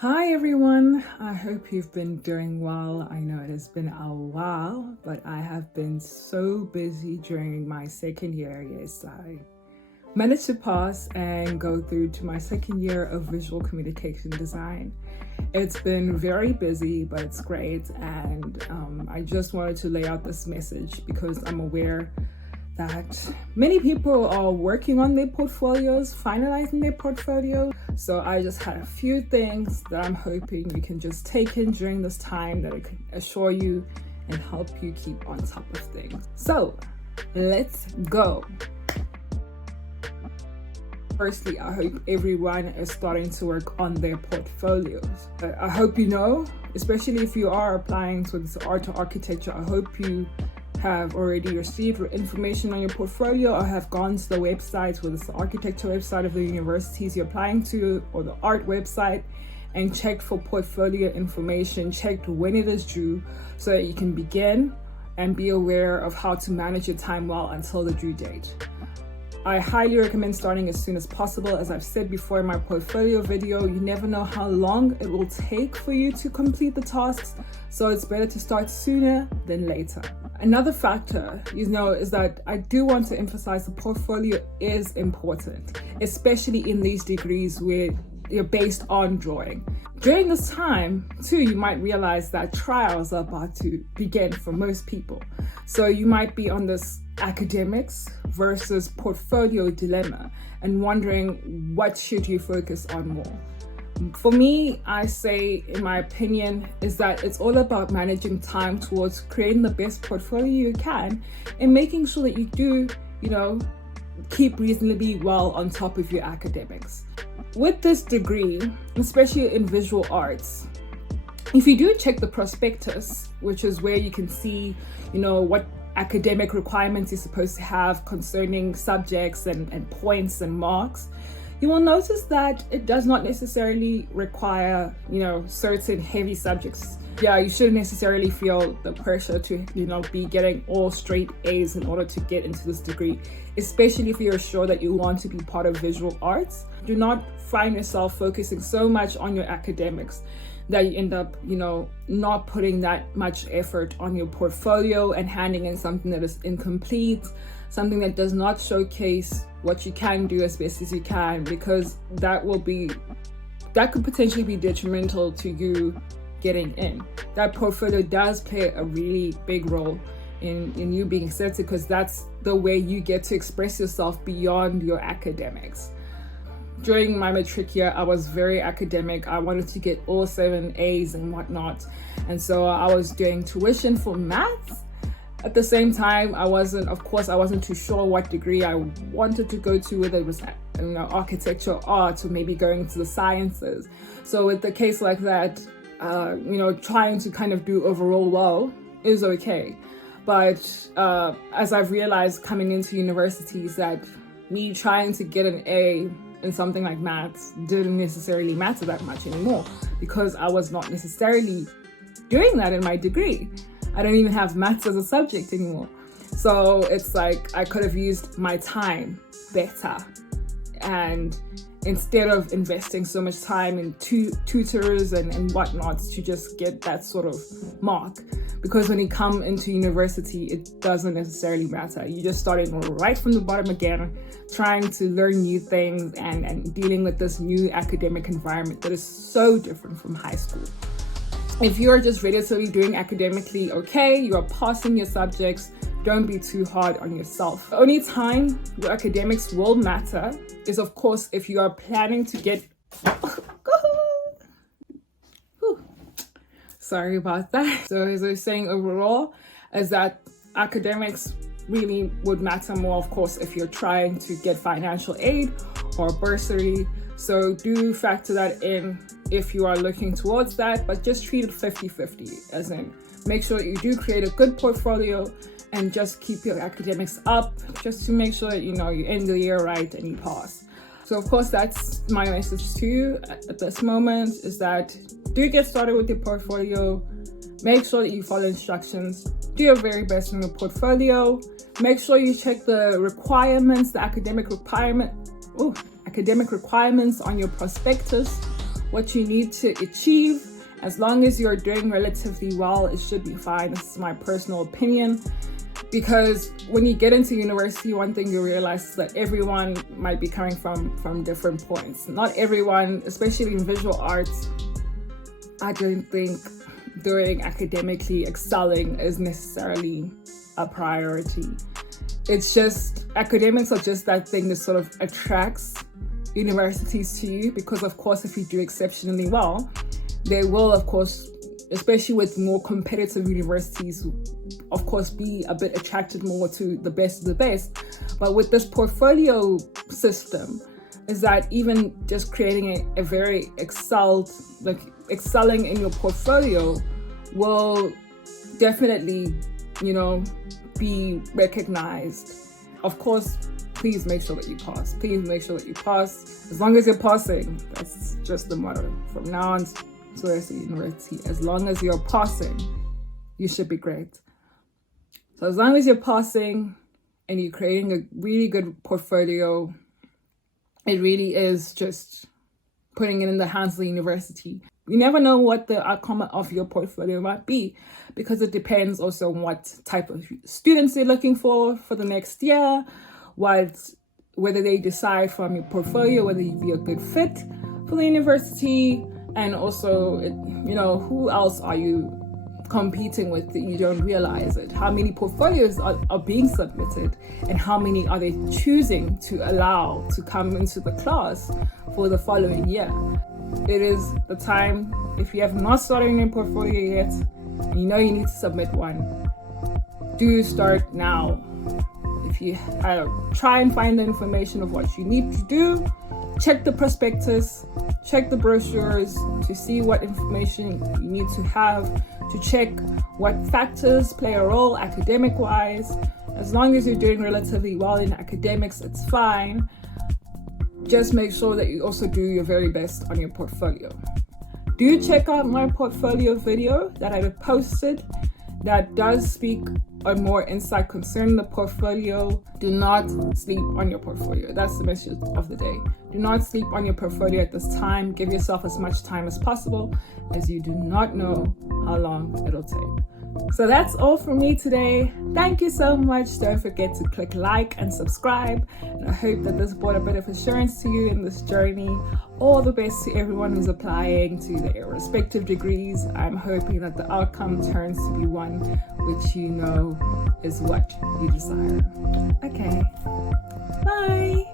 Hi everyone, I hope you've been doing well. I know it has been a while, but I have been so busy during my second year. Yes, I managed to pass and go through to my second year of visual communication design. It's been very busy, but it's great. And I just wanted to lay out this message because I'm aware that many people are working on their portfolios, finalizing their portfolio. So I just had a few things that I'm hoping you can just take in during this time that it can assure you and help you keep on top of things. So let's go. Firstly, I hope everyone is starting to work on their portfolios. I hope you know, especially if you are applying to this art or architecture, I hope you have already received information on your portfolio or have gone to the websites, whether it's the architecture website of the universities you're applying to or the art website, and checked for portfolio information, checked when it is due so that you can begin and be aware of how to manage your time well until the due date. I highly recommend starting as soon as possible. As I've said before in my portfolio video, you never know how long it will take for you to complete the tasks, so it's better to start sooner than later. Another factor, is that I do want to emphasize the portfolio is important, especially in these degrees where you're based on drawing. During this time, too, you might realize that trials are about to begin for most people. So you might be on this academics versus portfolio dilemma and wondering what should you focus on more. For me, I say, in my opinion, is that it's all about managing time towards creating the best portfolio you can and making sure that you do, keep reasonably well on top of your academics. With this degree, especially in visual arts, if you do check the prospectus, which is where you can see, what academic requirements you're supposed to have concerning subjects and points and marks, you will notice that it does not necessarily require, certain heavy subjects. Yeah, you shouldn't necessarily feel the pressure to, be getting all straight A's in order to get into this degree, especially if you're sure that you want to be part of visual arts. Do not find yourself focusing so much on your academics that you end up, not putting that much effort on your portfolio and handing in something that is incomplete, something that does not showcase what you can do as best as you can, because that could potentially be detrimental to you getting in. That portfolio does play a really big role in you being accepted, because that's the way you get to express yourself beyond your academics. During my matric year, I was very academic. I wanted to get all 7 A's and whatnot. And so I was doing tuition for maths. At the same time, I wasn't too sure what degree I wanted to go to, whether it was architecture, art, or maybe going into the sciences. So with a case like that, trying to kind of do overall well is okay. But as I've realized coming into universities, that me trying to get an A in something like maths didn't necessarily matter that much anymore, because I was not necessarily doing that in my degree. I don't even have maths as a subject anymore. So it's like I could have used my time better. And instead of investing so much time in tutors and whatnot to just get that sort of mark, because when you come into university, it doesn't necessarily matter. You're just starting right from the bottom again, trying to learn new things and dealing with this new academic environment that is so different from high school. If you're just relatively doing academically okay, you are passing your subjects, don't be too hard on yourself. The only time your academics will matter is, of course, if you are planning to get... Sorry about that. So as I was saying, overall, is that academics really would matter more, of course, if you're trying to get financial aid or bursary. So do factor that in if you are looking towards that, but just treat it 50-50, as in make sure that you do create a good portfolio and just keep your academics up, just to make sure that you end the year right and you pass. So of course, that's my message to you at this moment, is that do get started with your portfolio. Make sure that you follow instructions. Do your very best in your portfolio. Make sure you check the requirements, the academic requirements on your prospectus, what you need to achieve. As long as you're doing relatively well, it should be fine. This is my personal opinion. Because when you get into university, one thing you realize is that everyone might be coming from different points. Not everyone, especially in visual arts, I don't think doing academically excelling is necessarily a priority. It's just, academics are just that thing that sort of attracts universities to you, because of course if you do exceptionally well, they will of course, especially with more competitive universities, of course be a bit attracted more to the best of the best. But with this portfolio system, is that even just creating a very excelling in your portfolio will definitely, be recognized. Of course, please make sure that you pass. Please make sure that you pass. As long as you're passing, that's just the motto from now on to the rest of the university. As long as you're passing, you should be great. So as long as you're passing and you're creating a really good portfolio, it really is just putting it in the hands of the university. You never know what the outcome of your portfolio might be, because it depends also on what type of students they're looking for the next year, whether they decide from your portfolio whether you'd be a good fit for the university, and also, who else are you competing with that you don't realize it? How many portfolios are being submitted, and how many are they choosing to allow to come into the class for the following year? It is the time, if you have not started your portfolio yet, and you know you need to submit one, do start now. If you try and find the information of what you need to do, check the prospectus, check the brochures to see what information you need to have, to check what factors play a role academic-wise. As long as you're doing relatively well in academics, it's fine. Just make sure that you also do your very best on your portfolio. Do check out my portfolio video that I posted that does speak on more insight concerning the portfolio. Do not sleep on your portfolio. That's the message of the day. Do not sleep on your portfolio at this time. Give yourself as much time as possible, as you do not know how long it'll take. So that's all from me today. Thank you so much. Don't forget to click like and subscribe. And I hope that this brought a bit of assurance to you in this journey. All the best to everyone who's applying to their respective degrees. I'm hoping that the outcome turns to be one which you know is what you desire. Okay. Bye.